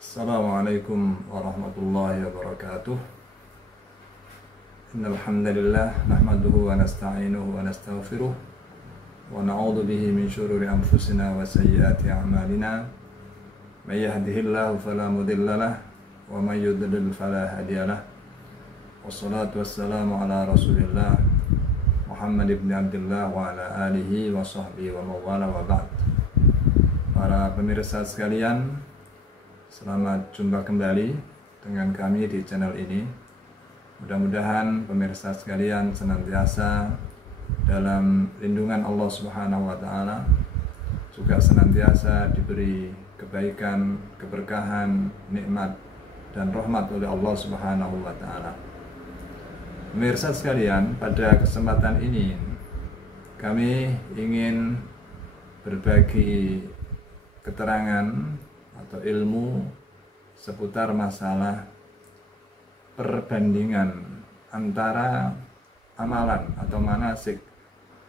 Assalamualaikum warahmatullahi wabarakatuh. Innal hamdalillah nahmaduhu wa nasta'inuhu wa nastaghfiruh wa na'udzu bihi min shururi anfusina wa sayyiati a'malina. May yahdihillahu fala mudilla lahu wa may yudlil fala hadiya lahu. Wassalatu wassalamu ala Rasulillah Muhammad ibn Abdullah wa ala alihi wa sahbihi wa mawala wa ba'd. Para pemirsa sekalian, selamat jumpa kembali dengan kami di channel ini. Mudah-mudahan pemirsa sekalian senantiasa dalam lindungan Allah Subhanahu wa taala, juga senantiasa diberi kebaikan, keberkahan, nikmat dan rahmat oleh Allah Subhanahu wa taala. Pemirsa sekalian, pada kesempatan ini kami ingin berbagi keterangan atau ilmu seputar masalah perbandingan antara amalan atau manasik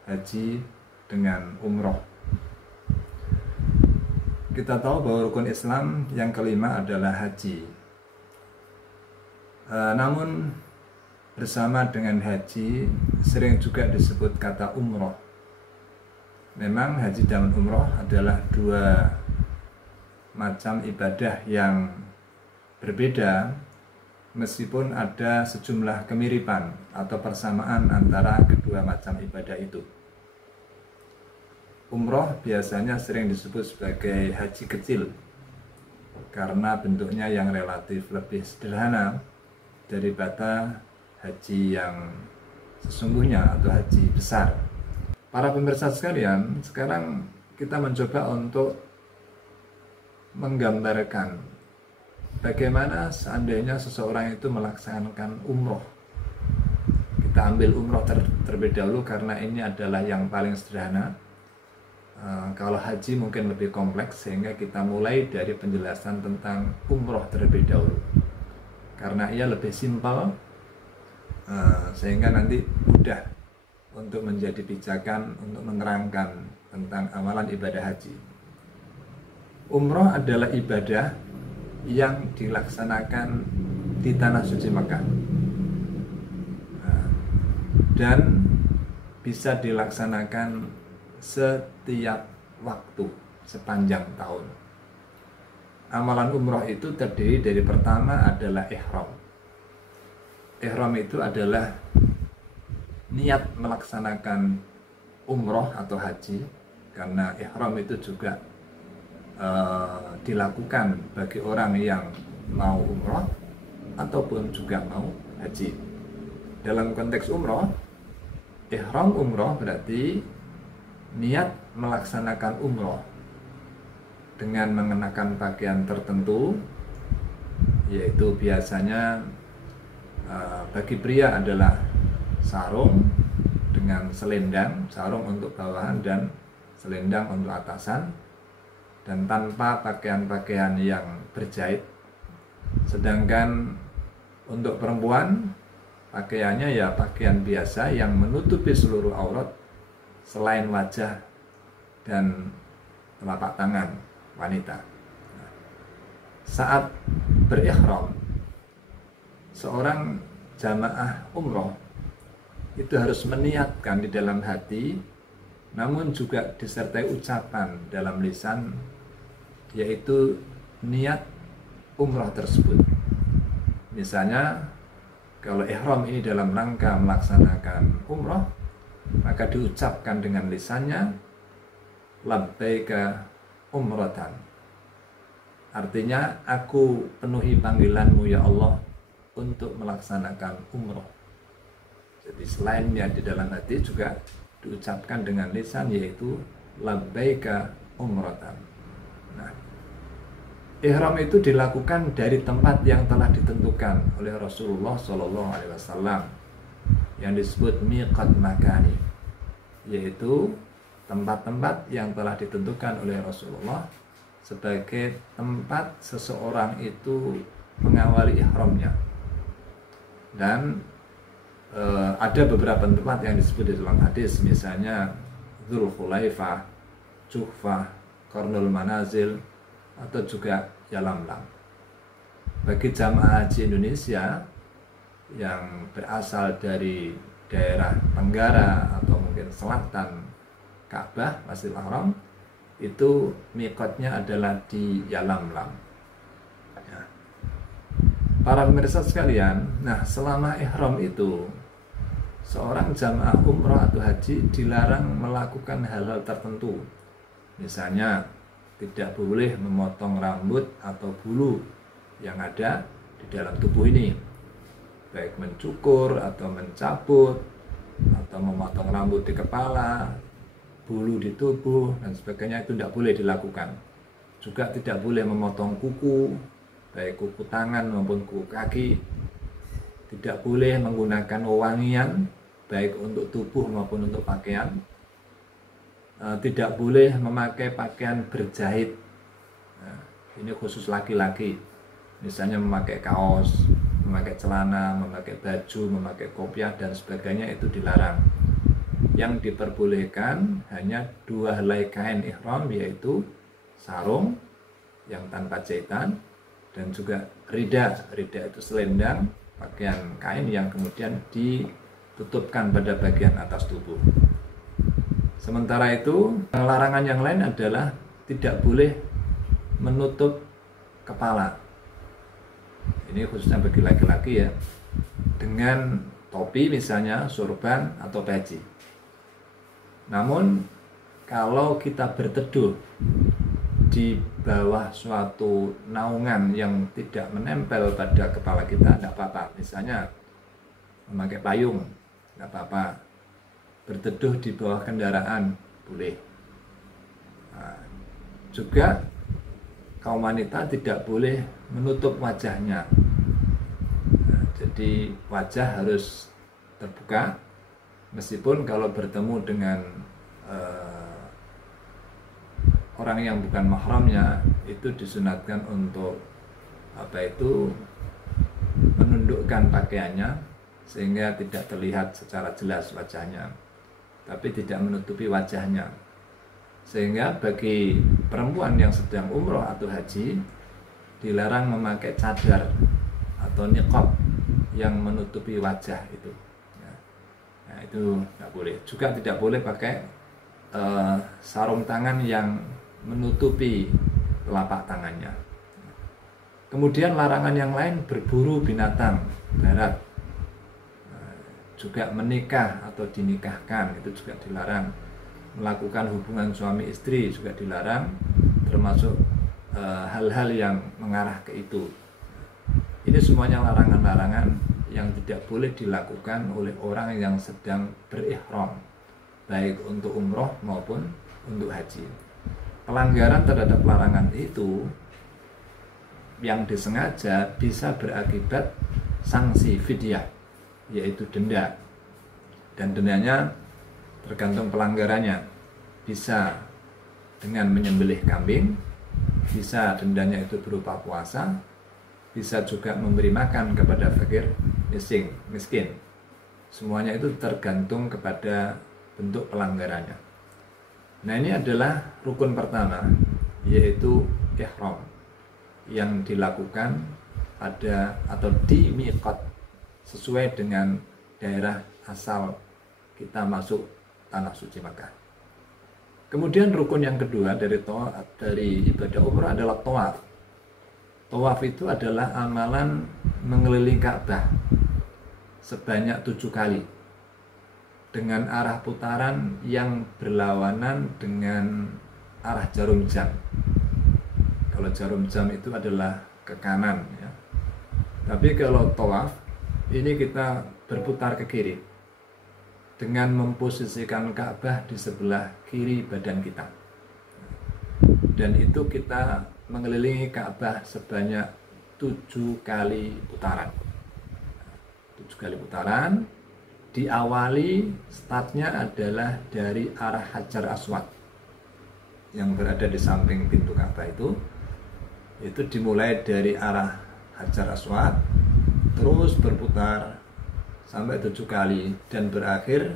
haji dengan umroh. Kita tahu bahwa rukun Islam yang kelima adalah haji. Namun bersama dengan haji sering juga disebut kata umroh. Memang haji dan umroh adalah dua macam ibadah yang berbeda, meskipun ada sejumlah kemiripan atau persamaan antara kedua macam ibadah itu. Umroh biasanya sering disebut sebagai haji kecil karena bentuknya yang relatif lebih sederhana daripada haji yang sesungguhnya atau haji besar. Para pemirsa sekalian, sekarang kita mencoba untuk menggambarkan bagaimana seandainya seseorang itu melaksanakan umroh. Kita ambil umroh terlebih dahulu karena ini adalah yang paling sederhana. Kalau haji mungkin lebih kompleks, sehingga kita mulai dari penjelasan tentang umroh terlebih dahulu karena ia lebih simpel, sehingga nanti mudah untuk menjadi pijakan untuk menerangkan tentang amalan ibadah haji. Umroh adalah ibadah yang dilaksanakan di tanah suci Mekah dan bisa dilaksanakan setiap waktu sepanjang tahun. Amalan umroh itu terdiri dari pertama adalah ihram. Ihram itu adalah niat melaksanakan umroh atau haji, karena ihram itu juga dilakukan bagi orang yang mau umroh ataupun juga mau haji. Dalam konteks umroh, ihram umroh berarti niat melaksanakan umroh dengan mengenakan pakaian tertentu, yaitu biasanya bagi pria adalah sarung dengan selendang, sarung untuk bawahan dan selendang untuk atasan, dan tanpa pakaian-pakaian yang berjahit. Sedangkan untuk perempuan, pakaiannya ya pakaian biasa yang menutupi seluruh aurat selain wajah dan telapak tangan wanita. Saat berihram, seorang jamaah umroh itu harus meniatkan di dalam hati, namun juga disertai ucapan dalam lisan, yaitu niat umroh tersebut. Misalnya, kalau ihram ini dalam rangka melaksanakan umroh, maka diucapkan dengan lisannya, labbaika umratan. Artinya, aku penuhi panggilanmu ya Allah untuk melaksanakan umroh. Jadi selain niat di dalam hati juga diucapkan dengan lisan, yaitu labbaika umratan. Nah, ihram itu dilakukan dari tempat yang telah ditentukan oleh Rasulullah SAW, yang disebut miqat makani, yaitu tempat-tempat yang telah ditentukan oleh Rasulullah sebagai tempat seseorang itu mengawali ihramnya. Dan ada beberapa tempat yang disebut di dalam hadis, misalnya Dzulkhulaifah, Juhfah, Qarnul Manazil, atau juga Yalamlam. bagi jamaah haji Indonesia yang berasal dari daerah tenggara atau mungkin selatan Ka'bah Masjidil Haram, itu mikotnya adalah di Yalamlam. Ya. Para pemirsa sekalian, nah selama ihram itu seorang jamaah umroh atau haji dilarang melakukan hal-hal tertentu. Misalnya tidak boleh memotong rambut atau bulu yang ada di dalam tubuh ini, baik mencukur atau mencabut atau memotong rambut di kepala, bulu di tubuh dan sebagainya, itu tidak boleh dilakukan. Juga tidak boleh memotong kuku, baik kuku tangan maupun kuku kaki. Tidak boleh menggunakan wewangian, baik untuk tubuh maupun untuk pakaian. Tidak boleh memakai pakaian berjahit. Nah, ini khusus laki-laki. Misalnya memakai kaos, memakai celana, memakai baju, memakai kopiah dan sebagainya, itu dilarang. Yang diperbolehkan hanya 2 helai kain ihram, yaitu sarung yang tanpa jahitan dan juga rida. Rida itu selendang, pakaian kain yang kemudian ditutupkan pada bagian atas tubuh. Sementara itu, larangan yang lain adalah tidak boleh menutup kepala. Ini khususnya bagi laki-laki ya, dengan topi misalnya, sorban atau peci. Namun kalau kita berteduh di bawah suatu naungan yang tidak menempel pada kepala kita, tidak apa-apa. Misalnya memakai payung, tidak apa-apa. Berteduh di bawah kendaraan boleh. Nah, juga kaum wanita tidak boleh menutup wajahnya. Nah, jadi wajah harus terbuka, meskipun kalau bertemu dengan orang yang bukan mahramnya, itu disunatkan untuk menundukkan pakaiannya sehingga tidak terlihat secara jelas wajahnya, tapi tidak menutupi wajahnya. Sehingga bagi perempuan yang sedang umroh atau haji dilarang memakai cadar atau niqab yang menutupi wajah itu. Nah, itu tidak boleh. Juga tidak boleh pakai sarung tangan yang menutupi telapak tangannya. Kemudian larangan yang lain, berburu binatang darat, juga menikah atau dinikahkan, itu juga dilarang. Melakukan hubungan suami istri juga dilarang, termasuk hal-hal yang mengarah ke itu. Ini semuanya larangan-larangan yang tidak boleh dilakukan oleh orang yang sedang berihram, baik untuk umroh maupun untuk haji. Pelanggaran terhadap larangan itu yang disengaja bisa berakibat sanksi fidyah, yaitu denda. Dan dendanya tergantung pelanggarannya. Bisa dengan menyembelih kambing, bisa dendanya itu berupa puasa, bisa juga memberi makan kepada fakir miskin. Semuanya itu tergantung kepada bentuk pelanggarannya. Nah, ini adalah rukun pertama, yaitu ihram, yang dilakukan pada atau di miqat sesuai dengan daerah asal kita masuk tanah suci Makkah. Kemudian rukun yang kedua dari ibadah umrah adalah tawaf. Tawaf itu adalah amalan mengelilingi Ka'bah sebanyak 7 kali dengan arah putaran yang berlawanan dengan arah jarum jam. Kalau jarum jam itu adalah ke kanan ya. Tapi kalau tawaf ini kita berputar ke kiri dengan memposisikan Ka'bah di sebelah kiri badan kita. Dan itu kita mengelilingi Ka'bah sebanyak 7 kali putaran. 7 kali putaran. Diawali startnya adalah dari arah Hajar Aswad yang berada di samping pintu Ka'bah itu dimulai dari arah Hajar Aswad, terus berputar sampai 7 kali dan berakhir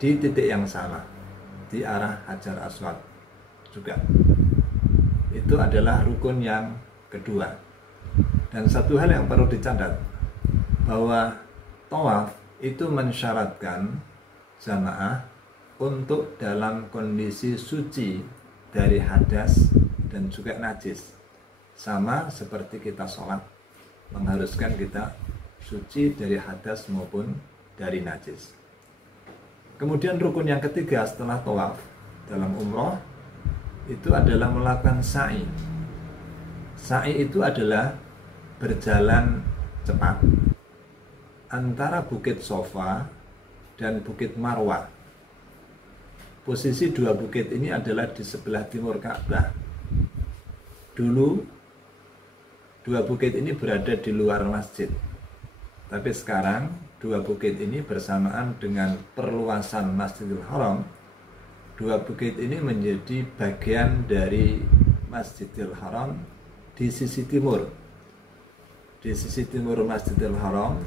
di titik yang sama di arah Hajar Aswad juga. Itu adalah rukun yang kedua. Dan satu hal yang perlu dicatat, bahwa tawaf itu mensyaratkan jamaah untuk dalam kondisi suci dari hadas dan juga najis. Sama seperti kita sholat, mengharuskan kita suci dari hadas maupun dari najis. Kemudian rukun yang ketiga setelah tawaf dalam umroh itu adalah melakukan sa'i. Sa'i itu adalah berjalan cepat antara Bukit Sofa dan Bukit Marwah. Posisi dua bukit ini adalah di sebelah timur Ka'bah. Dulu dua bukit ini berada di luar masjid. Tapi sekarang dua bukit ini bersamaan dengan perluasan Masjidil Haram, dua bukit ini menjadi bagian dari Masjidil Haram di sisi timur. Di sisi timur Masjidil Haram,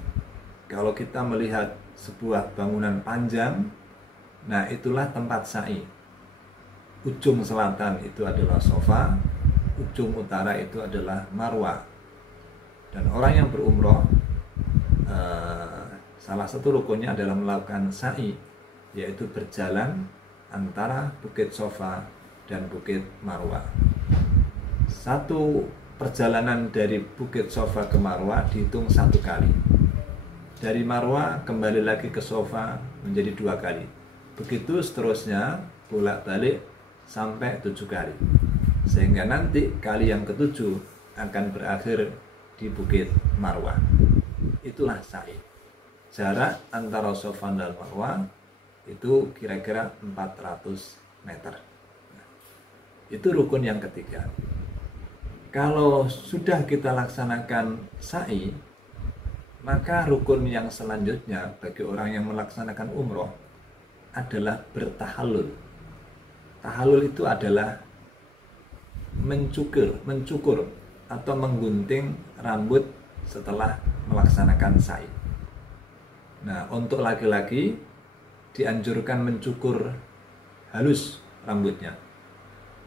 kalau kita melihat sebuah bangunan panjang, nah itulah tempat sa'i. Ujung selatan itu adalah Sofa, ujung utara itu adalah Marwah. Dan orang yang berumroh, salah satu rukunnya adalah melakukan sa'i, yaitu berjalan antara Bukit Sofa dan Bukit Marwah. Satu perjalanan dari Bukit Sofa ke Marwah dihitung 1 kali. Dari Marwah kembali lagi ke Sofa menjadi 2 kali. Begitu seterusnya bolak-balik sampai 7 kali. Sehingga nanti kali yang ke-7 akan berakhir di Bukit Marwah. Itulah sa'i. Jarak antara Sofa dan Marwah itu kira-kira 400 meter. Nah, itu rukun yang ketiga. Kalau sudah kita laksanakan sa'i, maka rukun yang selanjutnya bagi orang yang melaksanakan umroh adalah bertahallul. Tahallul itu adalah mencukur atau menggunting rambut setelah melaksanakan sa'i. Nah, untuk laki-laki dianjurkan mencukur halus rambutnya.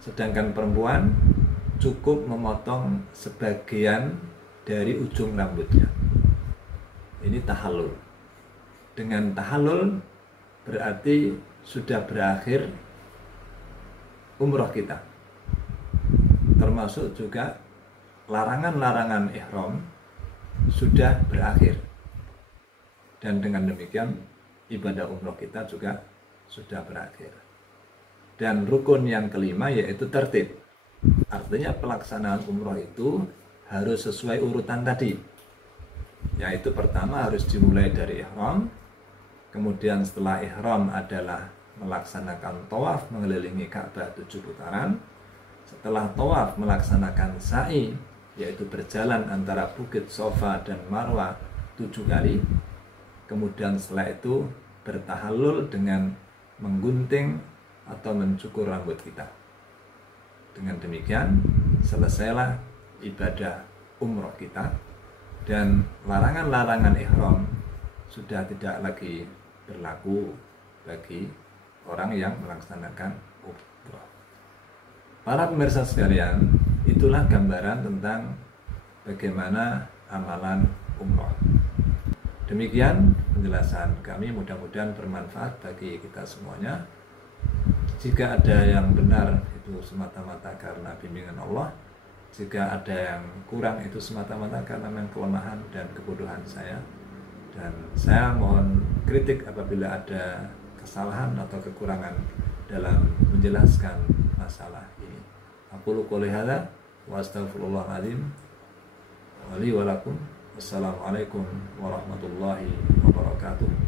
Sedangkan perempuan cukup memotong sebagian dari ujung rambutnya. Ini tahallul. Dengan tahallul berarti sudah berakhir umroh kita. Termasuk juga larangan-larangan ihram sudah berakhir. Dan dengan demikian ibadah umroh kita juga sudah berakhir. Dan rukun yang kelima yaitu tertib. Artinya pelaksanaan umroh itu harus sesuai urutan tadi. Yaitu pertama harus dimulai dari ihram, kemudian setelah ihram adalah melaksanakan tawaf mengelilingi Ka'bah 7 putaran. Setelah tawaf melaksanakan sa'i, yaitu berjalan antara Bukit Sofa dan Marwah 7 kali. Kemudian setelah itu bertahallul dengan menggunting atau mencukur rambut kita. Dengan demikian selesailah ibadah umroh kita. Dan larangan-larangan ihram sudah tidak lagi berlaku bagi orang yang melaksanakan umroh. Para pemirsa sekalian, itulah gambaran tentang bagaimana amalan umroh. Demikian penjelasan kami, mudah-mudahan bermanfaat bagi kita semuanya. Jika ada yang benar itu semata-mata karena bimbingan Allah. Jika ada yang kurang itu semata-mata karena memang kelemahan dan kebodohan saya. Dan saya mohon kritik apabila ada kesalahan atau kekurangan dalam menjelaskan masalah ini. Aqulu qouli hadza wa astaghfirullahaladzim wa li wa lakum. Wassalamualaikum warahmatullahi wabarakatuh.